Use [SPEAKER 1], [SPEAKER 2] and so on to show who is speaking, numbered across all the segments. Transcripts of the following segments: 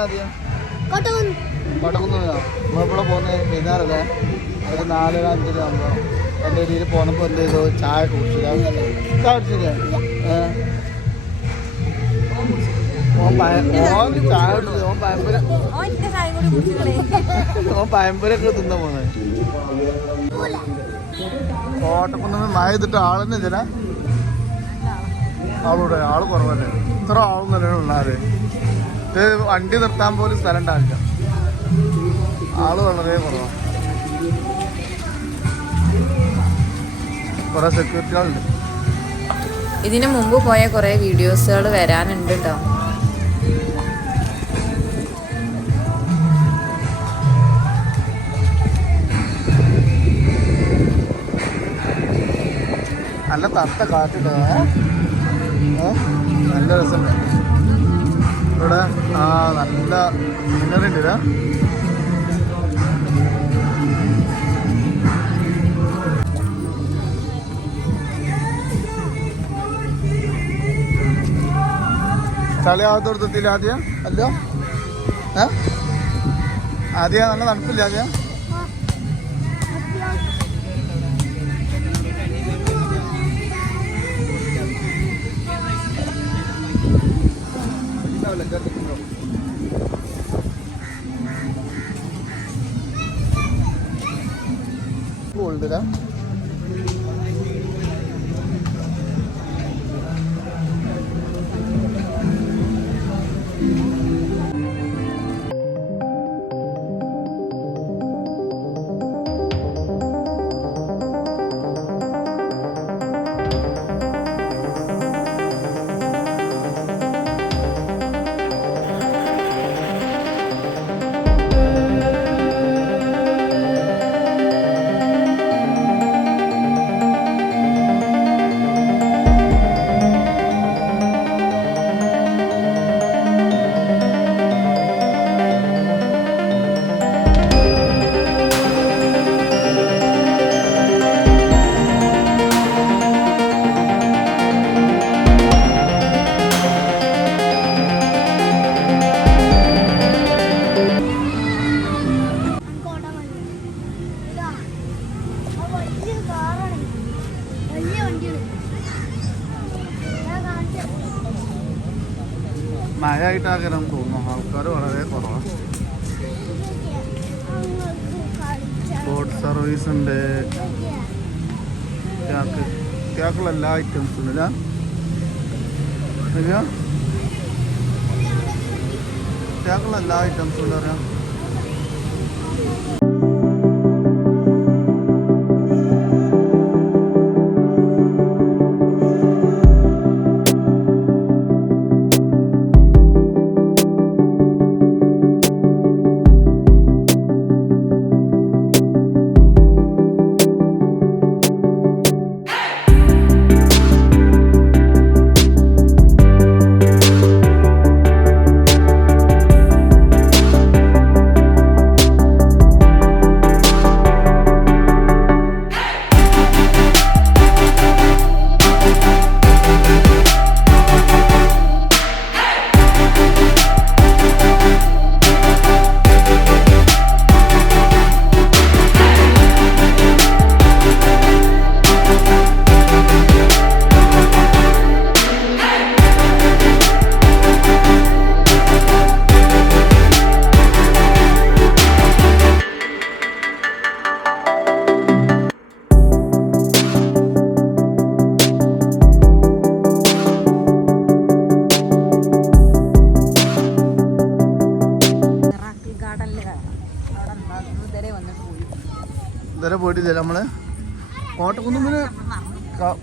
[SPEAKER 1] ആദ്യം
[SPEAKER 2] കോട്ടകുന്ന്
[SPEAKER 1] വടകുന്നോ നമ്മളിവിടെ പോകുന്നത് വൈകുന്നേരമല്ലേ ഒരു നാലര അഞ്ചര ആകുമ്പോൾ എന്റെ രീതിയിൽ പോന്നപ്പോൾ എന്ത് ചെയ്തു? ചായ കുടിച്ചില്ല ചായ കുടിച്ചില്ലേ? ഓൻ ചായ കുടിച്ചത് ഓൻ പയമ്പര ഓൻ പയമ്പരൊക്കെ തിന്ന പോന്നെ. കോട്ടക്കുന്ന് മഴ ചെയ്തിട്ട് ആളെന്നെ ചില ആളൂടെ ആൾ കുറവല്ലേ? ഇത്ര ആളൊന്നും ഉള്ളാറ് ഇത് വണ്ടി നിർത്താൻ പോലും സ്ഥലം ഉണ്ടാവില്ല. ആൾ വളരെ കുറവാണ് കുറെ സെക്യൂരിറ്റികളുണ്ട്
[SPEAKER 3] ഇതിനു മുമ്പ് പോയ കുറെ വീഡിയോസുകൾ വരാനുണ്ട് കേട്ടോ
[SPEAKER 1] നല്ല തത്ത കാറ്റുണ്ട് നല്ല രസമുണ്ട്. ഇവിടെ നല്ല സീനറി ഉണ്ട് ഇതാ. ചളി ആകത്തോടത്തെത്തിയില്ല ആദ്യം അല്ലോ? ഏ? ആദ്യം നല്ല തണുപ്പില്ല ആദ്യം. ഗോൾഡിലാ മഴ ആയിട്ടാകണം തോന്നുന്നു. ആൾക്കാർ വളരെ കുറവാണ്. ബോട്ട് സർവീസ് ഉണ്ട്. ക്യാക്ക് ക്യാക്കുള്ള എല്ലാ ഐറ്റംസും ഉണ്ട്. ഇല്ല? ക്യാക്കുള്ള എല്ലാ ഐറ്റംസും ഉണ്ട് പറയാം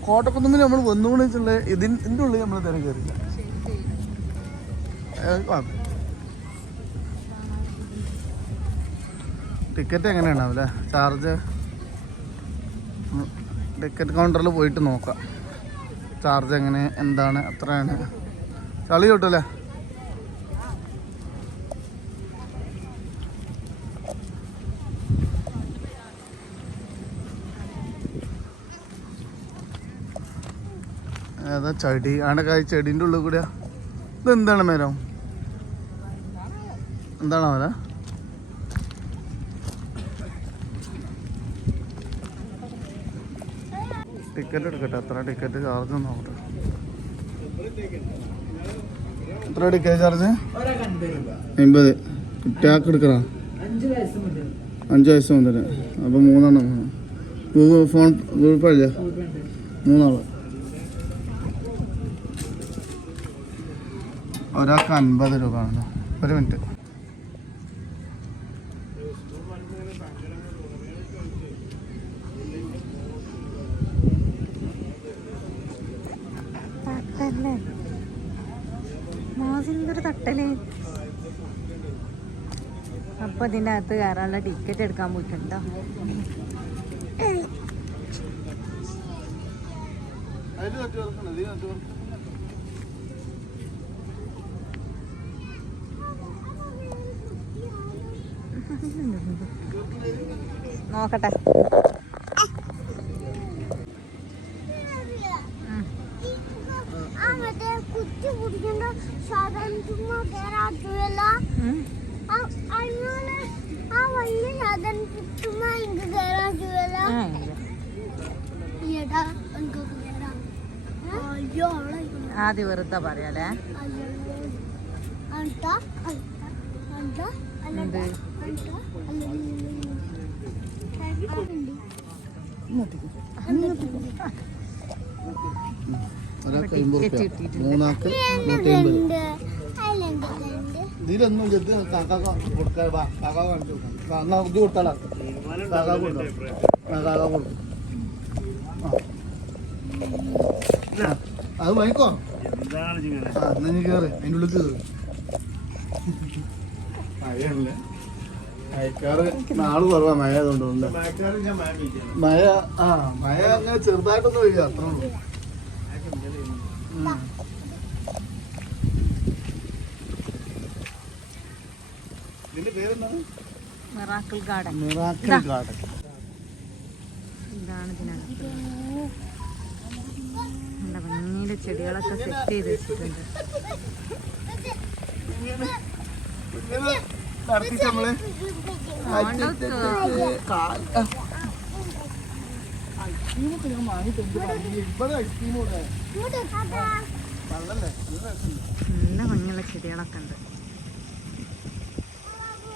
[SPEAKER 1] കോട്ടക്കുന്നുമ്പിന് നമ്മൾ വന്നുകൊണ്ട് വെച്ചുള്ള ഇതിൻ ഇതിന്റെ ഉള്ളിൽ നമ്മൾ തിര കയറില്ല ടിക്കറ്റ് എങ്ങനെയാണ് അല്ലേ ചാർജ് ടിക്കറ്റ് കൗണ്ടറിൽ പോയിട്ട് നോക്കാം. ചാർജ് എങ്ങനെ എന്താണ് എത്രയാണ്? ചളി കിട്ടൂല്ലേ ഏതാ ചെടി. ആണൊക്കെ ചെടീന്റെ ഉള്ളിൽ കൂടിയാ. ഇതെന്താണ് മരം? എന്താണ് അവന ടിക്കറ്റ് എടുക്കട്ടെ. എത്ര ടിക്കറ്റ് ചാർജ് നോക്കട്ടെ. എത്ര ടിക്കറ്റ് ചാർജ്? അമ്പത്. കുട്ടിയാക്ക് എടുക്കണോ അഞ്ച് വയസ്സ് മുതൽ. അപ്പോൾ മൂന്നെണ്ണം. ഗൂഗിൾ ഫോൺ ഗൂഗിൾ പേ അല്ലേ മൂന്നാൾ. ഒരാൾക്ക് അൻപത് രൂപ ആണല്ലോ ഒരു മിനിറ്റ്.
[SPEAKER 3] അപ്പൊ ഇതിന്റെ അകത്ത് കയറാനുള്ള ടിക്കറ്റ് എടുക്കാൻ പോയിട്ടുണ്ടോ?
[SPEAKER 2] അതിന് കുത്തി പിടിക്കേണ്ട സാധനം ചുമ്മാ കേറാത്തല്ല
[SPEAKER 3] ഉം.
[SPEAKER 2] അങ്ങനെ ആ വലിയ സാധനം ചുമ്മാ എനിക്ക് കേറാത്തല്ല
[SPEAKER 3] ആ, ഇല്ല.
[SPEAKER 2] ഏട്ടാ എനിക്ക് കേറാം അയ്യോ അവളെ
[SPEAKER 3] ആദ്യം വെറുതെ പറയാലേ.
[SPEAKER 1] നൂറ്റി അമ്പത്. ഇതിലൊന്നും ചെത്ത് കാക്ക കൊടുക്കാൻ വാ. കാക്കാ കാണിച്ചു കൊടുക്കാം. വാ, എന്നാ ഇത് കൊടുത്താലാ കാക്കാ കൊടുക്കാം. ആ കാക്കാ കൊടുക്കും. ആ. ഇല്ല, അത് വാങ്ങിക്കോ. എന്നാ നീ കേറ്. അതിന്റെ ഉള്ളിൽ മഴക്കാറ് നാൾ കുറവാ. മഴ അതുകൊണ്ടല്ലേ മഴ ആ മഴ അങ്ങനെ ചെറുതായിട്ടൊന്നും വരിക അത്രേ ഉള്ളൂ.
[SPEAKER 3] മിറാക്കിൾ ഗാർഡൻ
[SPEAKER 1] മിറാക്കിൾ ഗാർഡൻ
[SPEAKER 3] ഇതാണ് ഇതിനകത്ത്. നല്ല ഭംഗിയിലെ ചെടികളൊക്കെ സെറ്റ് ചെയ്ത് വെച്ചിട്ടുണ്ട്.
[SPEAKER 1] നല്ല
[SPEAKER 3] ഭംഗിയുള്ള ചെടികളൊക്കെ ഉണ്ട്.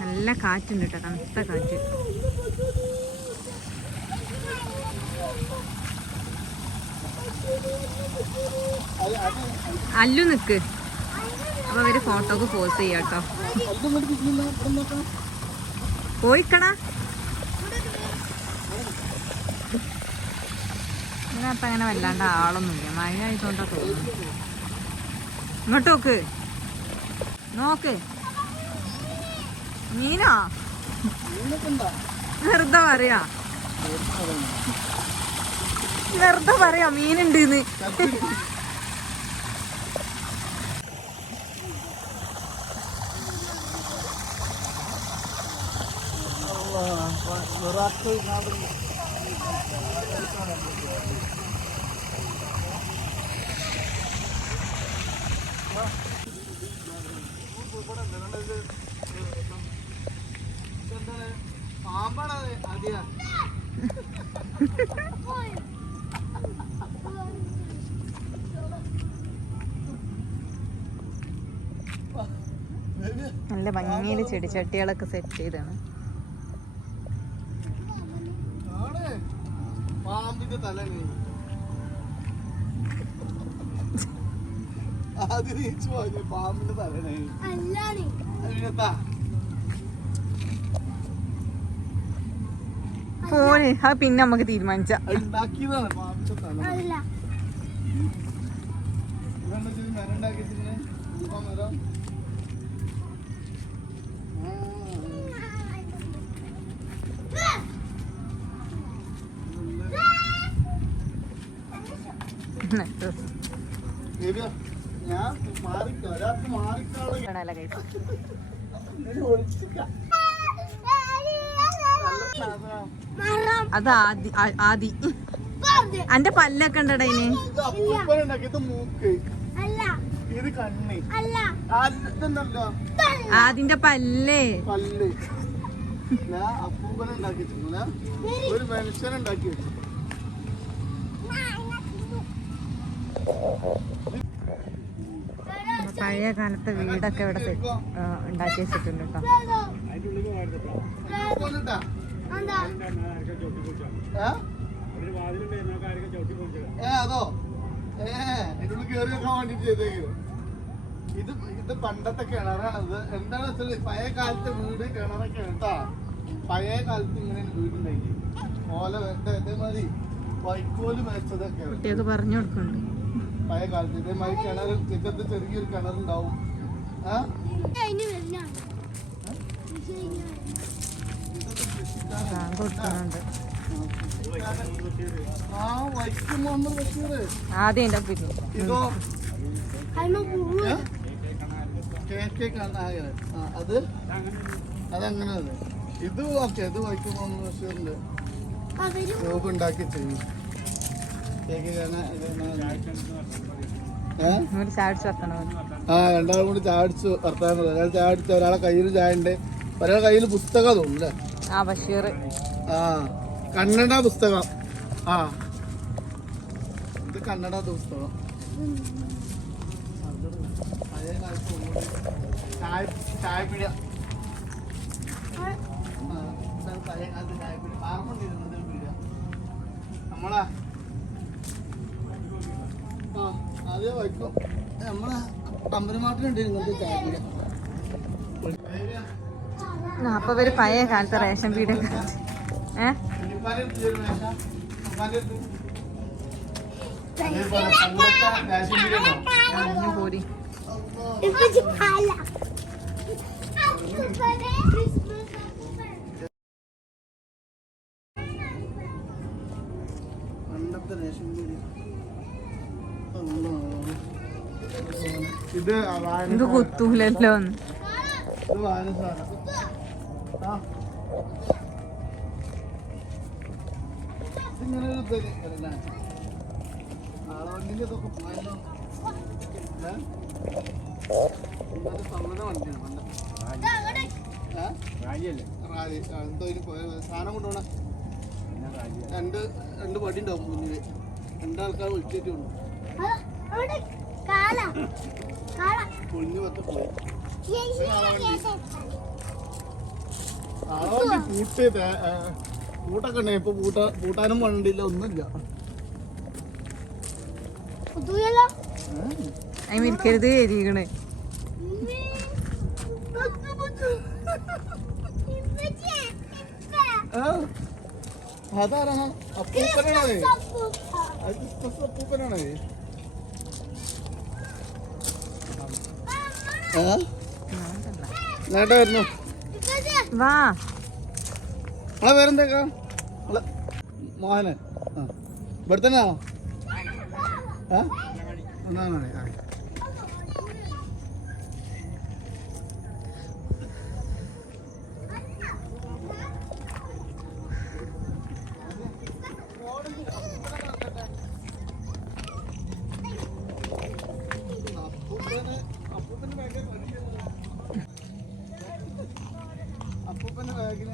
[SPEAKER 3] നല്ല കാറ്റുണ്ട് കേട്ടോ തണുത്ത കാറ്റ്. അല്ലു നിക്ക്. അപ്പൊ അവർ ഫോട്ടോക്ക് പോസ് ചെയ്യാട്ടോ. പോയിക്കണ. ഇതിനകത്ത് അങ്ങനെ വല്ലാണ്ട് ആളൊന്നുമില്ല. മഴ ആയതുകൊണ്ടാ തോന്നുന്നു. ഇങ്ങോട്ട് നോക്ക്. നോക്ക്. മീനോ? വെറുതെ പറയാ. വെറുതെ പറയാ മീനുണ്ട്
[SPEAKER 1] അള്ളാ, മിറാക്കിൾ
[SPEAKER 3] നല്ല ഭംഗിയിൽ ചെടിച്ചട്ടികളൊക്കെ സെറ്റ് ചെയ്താണ്.
[SPEAKER 1] പാമ്പിന്റെ തലയാണ് ആദ്യം പാമ്പിന്റെ തലയാണ്
[SPEAKER 2] അല്ലാതെ
[SPEAKER 1] അതിനെത്താ
[SPEAKER 3] പോന് അത് പിന്നെ നമുക്ക് തീരുമാനിച്ച.
[SPEAKER 1] ഞാൻ മാറിക്കോ. ഒരാൾക്ക് മാറിക്കാളെ. ഒളിച്ചിക്ക.
[SPEAKER 3] അത് ആദി ആദി. അന്റെ പല്ലൊക്കെ ഉണ്ടടാ ഇതിന്
[SPEAKER 1] ഇത് മൂക്ക്.
[SPEAKER 2] അല്ല.
[SPEAKER 1] ഇത് കണ്ണി.
[SPEAKER 2] അല്ല.
[SPEAKER 1] ഇതുണ്ടല്ലോ
[SPEAKER 3] അതിന്റെ പല്ലേ.
[SPEAKER 1] പല്ല്. ഞാൻ അപ്പൂപ്പനെ വെച്ചിട്ടുണ്ട് ഒരു
[SPEAKER 3] പഴയ കാലത്തെ വീടൊക്കെ ഇവിടെ ഉണ്ടാക്കി വെച്ചിട്ടുണ്ട് കേട്ടോ.
[SPEAKER 1] ഏ? ഏ അതോ? ഏ ഇതിനുള്ളിൽ കേറി വെക്കാൻ വേണ്ടിട്ട് ചെയ്തേക്ക്. ഇത് ഇത് പണ്ടത്തെ കിണറാണ് ഇത് എന്താണെന്ന് വെച്ചാൽ പഴയ കാലത്തെ വീട് കിണറൊക്കെ കേട്ടാ പഴയ കാലത്ത് ഇങ്ങനെ വീടുണ്ടെങ്കിൽ ഓല ഇതേമാതിരി വൈക്കോൽ മേച്ചതൊക്കെയാണ്
[SPEAKER 3] കുട്ടിയൊക്കെ പറഞ്ഞു കൊടുക്കുന്നുണ്ട്
[SPEAKER 1] പഴയ കാലത്ത് ഇതേമാതിരി കിണർ ചെക്കത്ത് ചെറിയൊരു കിണറുണ്ടാവും. ആ
[SPEAKER 2] അതിന് വരുന്നതാണ്
[SPEAKER 3] ബാങ്ക് കൊടുക്കുന്നുണ്ട് ആദ്യം എന്റെ പിന്നെ
[SPEAKER 1] ഇതോ? കേക്ക് അത്? അതങ്ങനെ അതെ. ഇത് ഓക്കെ ഇത് വൈക്കം മുഹമ്മദ് ബഷീറിന്റെ രൂപ ഉണ്ടാക്കി ചെയ്യും. ആ രണ്ടാളും കൂടി ചാടിച്ചു വർത്താനം ഒരാൾ ചാടിച്ചു ഒരാളെ കയ്യിൽ ചായണ്ട് ഒരാളെ കയ്യിൽ പുസ്തകം തോന്നുന്നു അല്ലേ
[SPEAKER 3] ബഷീർ.
[SPEAKER 1] കന്നഡ പുസ്തകം. ആ. ഇത് കന്നഡ പുസ്തകം. നമ്മളാ. അതേ വയ്ക്കും നമ്മളെ അമ്പലമാട്ടിലുണ്ട് ഇങ്ങനത്തെ
[SPEAKER 3] അപ്പൊ ഇവർ പഴയ കാലത്ത് റേഷൻ വീട് ഏ? പോരി
[SPEAKER 1] ഇത്
[SPEAKER 3] കുത്തൂലല്ലോ. ഒന്ന്
[SPEAKER 1] ആ ഇതിങ്ങനെ ഒരു ഇത് അല്ലേ ആളവണ്ടിന്റെ ഇതൊക്കെ പോയല്ലോ? ഇതൊരു വണ്ടിയാണ് പണ്ട് ഏ? എന്തോ ഇതിന് സാധനം കൊണ്ടുപോണ രണ്ട് രണ്ട് വടി ഉണ്ടാവും മുന്നിൽ രണ്ടാൾക്കാർ വിളിച്ചിട്ടുണ്ട് പൊളിഞ്ഞു പത്ത് പോയി പൂട്ട് തേ- ഏ, പൂട്ടൊക്കെ ഉണ്ടേ ഇപ്പൊ പൂട്ട പൂട്ടാനും വേണ്ടില്ല ഒന്നുമില്ല.
[SPEAKER 3] ഇരിക്കരുത്
[SPEAKER 1] എരിയണേ? അതാരാണ്? അപ്പൂപ്പനാണേ. അപ്പൂപ്പനാണേ വരുന്നു.
[SPEAKER 3] വാ.
[SPEAKER 1] നിങ്ങളെ പേരെന്തൊക്കെ നിങ്ങളെ മോഹന്. ആ. ഇവിടെ തന്നെ ആണോ ആ ഒന്നാമതാണ് ആ അപ്പൂപ്പന് അപ്പൂപ്പന്റെ ബാഗിൽ അപ്പൂപ്പന്റെ ബാഗിൽ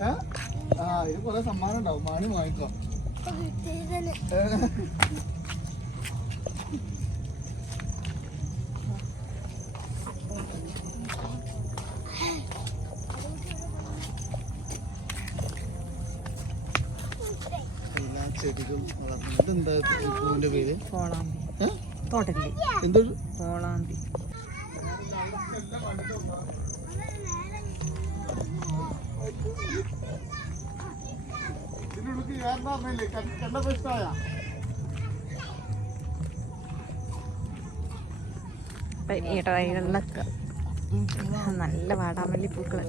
[SPEAKER 1] ഏ? ആ ഇത് കുറെ സമ്മാനം ഉണ്ടാവും മാണി വാങ്ങിക്കോ? എല്ലാ ചെടികളും വളർന്നു. ഇതെന്താ പൂവിന്റെ പേര്?
[SPEAKER 3] പോളാമ്പി.
[SPEAKER 1] ഏ?
[SPEAKER 3] തോട്ടല്ലേ
[SPEAKER 1] എന്തൊരു
[SPEAKER 3] പോളാമ്പി.
[SPEAKER 1] കണ്ടപ്പോ
[SPEAKER 3] നല്ല വാടാമല്ലി
[SPEAKER 1] പൂക്കൾ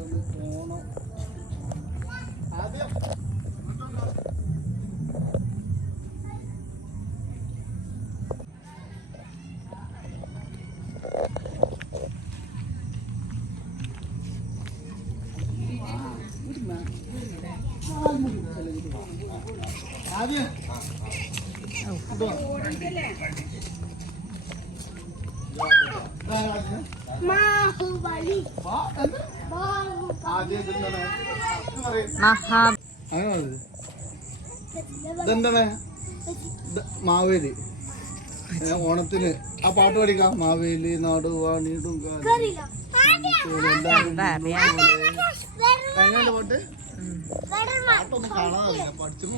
[SPEAKER 1] ഇതെന്താണ്? മാവേലി. ഓണത്തിന്. ആ പാട്ട് പഠിക്കാം. മാവേലി നാടുവാണിടും പാട്ട് പാട്ടൊന്നും കാണാറില്ല പഠിച്ചെന്ന്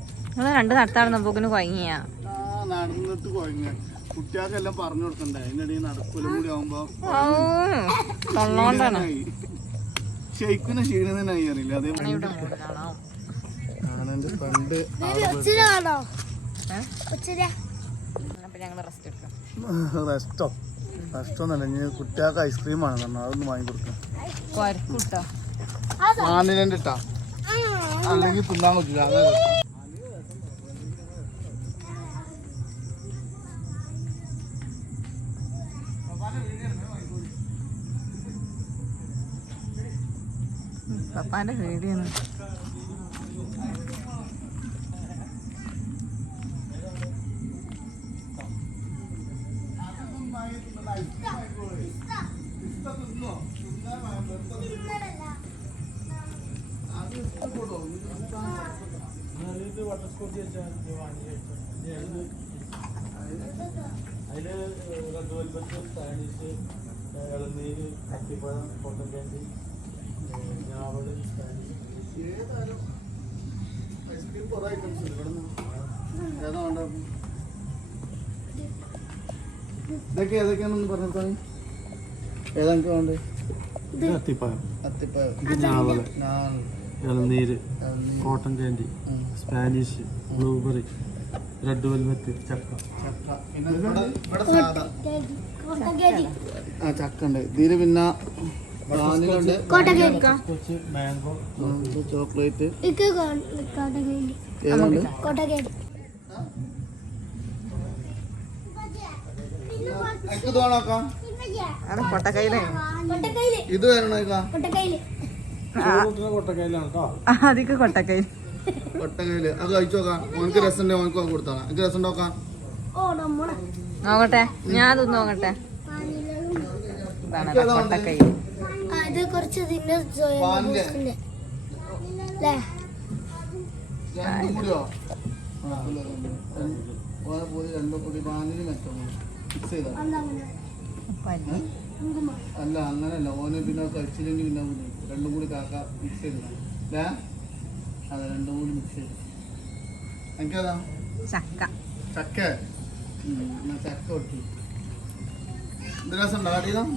[SPEAKER 3] നിങ്ങൾ രണ്ട് നടത്താടുന്നപ്പോക്കിന് കൊയങ്ങിയ?
[SPEAKER 1] നടന്നിട്ട് കുഴങ്ങ കുട്ടികൾക്കെല്ലാം പറഞ്ഞു കൊടുക്കണ്ടേ? അതിനിടയിൽ നടക്കലും. കൂടി ആവുമ്പോ
[SPEAKER 3] തൊള്ളോണ്ടാണ്
[SPEAKER 1] ഷെയ്ക്കുന്ന ക്ഷീണിതനായി. അറിയില്ല. അതേ
[SPEAKER 3] റെസ്റ്റ്
[SPEAKER 1] റെസ്റ്റോ എന്നല്ല ഇനി കുട്ടികൾക്ക് ഐസ്ക്രീമാണ് പറഞ്ഞത് അതൊന്ന് വാങ്ങി കൊടുക്കാം. അല്ലെങ്കിൽ തിന്നാൻ പറ്റില്ല. അതെ
[SPEAKER 3] പപ്പാന്റെ പേടിയാണ്.
[SPEAKER 4] അതിൽ വെൽവെറ്റ് സ്പാനിഷ് ഇളനീര് അത്തിപ്പഴം സ്പാനിഷ്
[SPEAKER 1] ഏതായാലും ഐസ്ക്രീം കുറെ ഐറ്റംസ് ഉണ്ട് ഇവിടുന്ന് ഏതാ വേണ്ട? ഇതൊക്കെ ഏതൊക്കെയാണെന്ന് പറഞ്ഞിട്ടാണ് ഏതാ എനിക്ക് വേണ്ടത്
[SPEAKER 4] ഇത് അത്തിപ്പഴം ഇളനീര്.
[SPEAKER 1] Cotton
[SPEAKER 4] cotton candy Spanish blueberry red velvet ചക്ക.
[SPEAKER 1] ചക്ക. പിന്നെ ആ ചക്ക ഉണ്ട്. ഇതിൽ പിന്നെ
[SPEAKER 4] കുറച്ച് മാംഗോ
[SPEAKER 1] ചോക്ലേറ്റ്.
[SPEAKER 3] കൊട്ടക്കൈയിലേ.
[SPEAKER 1] ഇത്
[SPEAKER 3] അതൊക്കെ കോട്ടക്കൈൽ
[SPEAKER 1] കൊട്ടക്കയിൽ. അത് കഴിച്ചു നോക്കാം ഓനക്ക് രസം ഓനക്ക് കൊടുത്താളാം. എനിക്ക് രസം നോക്കാം
[SPEAKER 3] നോക്കട്ടെ. ഞാൻ അതൊന്ന് നോക്കട്ടെ. ഇതാണ് കൊട്ടക്കൈ
[SPEAKER 2] ഇത് കുറച്ച് അല്ലേ
[SPEAKER 1] ചെയ്താ?
[SPEAKER 2] എന്താ
[SPEAKER 1] അങ്ങനല്ല. ഓനെ പിന്നെ അത് കഴിച്ചില്ലെങ്കിൽ പിന്നെ രണ്ടും കൂടി കാക്ക മിക്സ് ചെയ്തില്ല. അല്ലേ അതെ രണ്ടും കൂടി മിക്സ് ചെയ്തു. എനിക്കതാ?
[SPEAKER 3] ചക്ക.
[SPEAKER 1] ചക്ക? ചക്ക ഒട്ടി ഇത് രസം ഉണ്ടോ അടിയിലും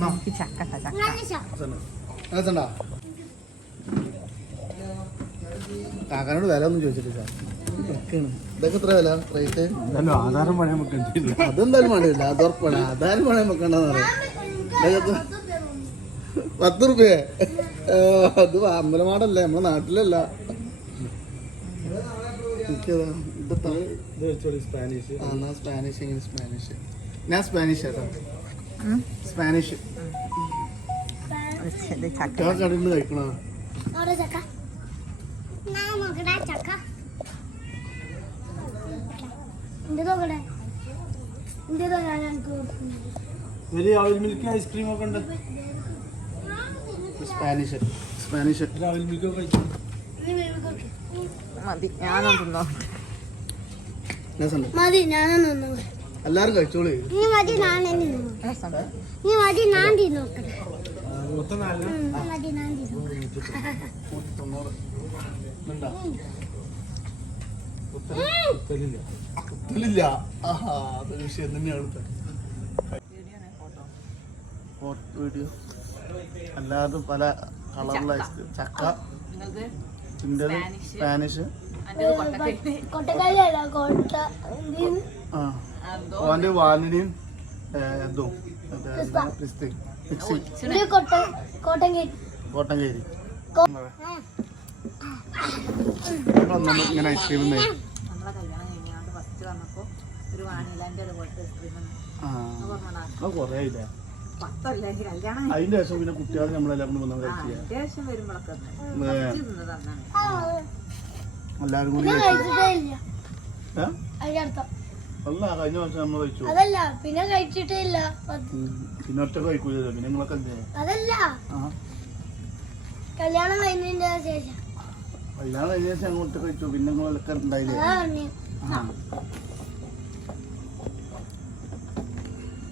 [SPEAKER 3] ചക്ക. ചക്ക
[SPEAKER 1] കാക്കാനോട് വില ഒന്നും ചോദിച്ചിട്ടില്ല ഇതൊക്കെ എത്ര വില? റേറ്റ്?
[SPEAKER 4] ആധാരം പണയാൻ വെക്കേണ്ടിയില്ല
[SPEAKER 1] അതെന്തായാലും വേണ്ടില്ല അത് ഉറപ്പാണ് ആധാരം വേണേ വെക്കണ്ടെന്ന് പറയാം. പത്ത് റുപ്യേ? അത് അമ്പലമാടല്ലേ. നമ്മളെ നാട്ടിലല്ല.
[SPEAKER 4] സ്പാനിഷ്.
[SPEAKER 1] ആ എന്നാ സ്പാനിഷ് എങ്ങനെ സ്പാനിഷ്. ഞാൻ സ്പാനിഷ് ഏട്ടാ
[SPEAKER 3] ഉം.
[SPEAKER 1] സ്പാനിഷ്
[SPEAKER 4] ഐസ്ക്രീം ഒക്കെ ഉണ്ട്.
[SPEAKER 1] സ്പാനിഷ് സ്പാനിഷ്
[SPEAKER 4] ഒരു മിൽക്ക്.
[SPEAKER 3] മതി ഞാനൊന്നും
[SPEAKER 2] മതി ഞാനൊന്ന് തിന്നു
[SPEAKER 1] എല്ലാവരും കഴിച്ചോളൂ
[SPEAKER 2] മതി ഞാൻ മതി ഞാൻ
[SPEAKER 1] അല്ലാതെ പല കളറുള്ള ഐസ്ക്രീം ചക്ക.
[SPEAKER 3] സ്പാനിഷ്.
[SPEAKER 2] കൊട്ടക്കാരിയല്ല കൊട്ട
[SPEAKER 1] ഓന്റെ വാനിനെയും ഇതും
[SPEAKER 2] കോട്ടങ്കേരി.
[SPEAKER 1] ഇങ്ങനെ ഐസ്ക്രീം കുറേ ഇല്ല അതിന്റെ ശേഷം പിന്നെ കുട്ടികൾ നമ്മളെല്ലാം കൂടി വന്നാൽ കഴിക്കുക എല്ലാവരും കൂടി അല്ല കഴിഞ്ഞ വർഷം നമ്മൾ കഴിച്ചു?
[SPEAKER 2] അതല്ല പിന്നെ
[SPEAKER 1] കഴിച്ചിട്ടില്ല പിന്നെ ഒറ്റ കഴിക്കൂലല്ലോ പിന്നെ നിങ്ങളൊക്കെ എന്ത്
[SPEAKER 2] അതല്ല. കല്യാണം കഴിഞ്ഞതിന്റെ ശേഷം.
[SPEAKER 1] കല്യാണം കഴിഞ്ഞ ശേഷം ഞങ്ങൾ ഒറ്റ കഴിച്ചു? പിന്നെ നിങ്ങളൊക്കെ ഉണ്ടായില്ലേ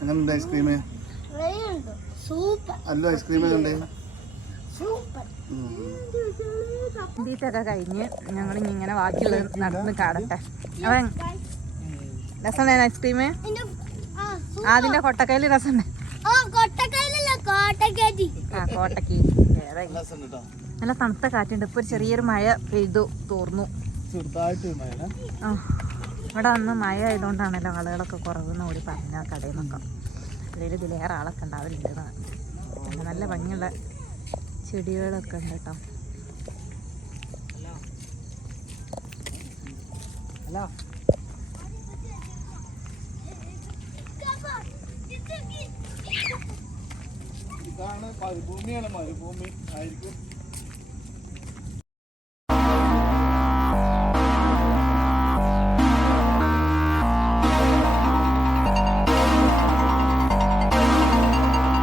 [SPEAKER 1] എങ്ങനെയുണ്ട് ഐസ്ക്രീം?
[SPEAKER 2] ഉണ്ട് സൂപ്പർ.
[SPEAKER 1] അല്ല ഐസ്ക്രീം ഉണ്ട്?
[SPEAKER 2] സൂപ്പർ.
[SPEAKER 3] തീറ്റൊക്കെ കഴിഞ്ഞ് ഞങ്ങൾ ഇങ്ങനെ ബാക്കിയുള്ള നടന്ന് കാടട്ടെ അവൻ രസമുണ്ടായിരുന്നു ഐസ്ക്രീം? അതിന്റെ കൊട്ടക്കയിൽ രസമുണ്ട്. നല്ല തണുത്ത കാറ്റുണ്ട്. ഇപ്പൊ ഒരു ചെറിയൊരു മഴ പെയ്തു തോർന്നു.
[SPEAKER 1] ചെറുതായിട്ട് മഴ
[SPEAKER 3] ആ ഇവിടെ വന്ന് മഴ ആയതുകൊണ്ടാണല്ലോ ആളുകളൊക്കെ കുറവെന്ന് ഓടി പറഞ്ഞ കടയിൽ നിന്നൊക്കെ അതിൽ ഇതിലേറെ ആളൊക്കെ ഉണ്ടാവലുണ്ട് നല്ല ഭംഗിയുള്ള ചെടികളൊക്കെ ഉണ്ട് കേട്ടോ
[SPEAKER 1] ഇതാണ് മരുഭൂമിയാണ് മരുഭൂമി. ആയിരിക്കും.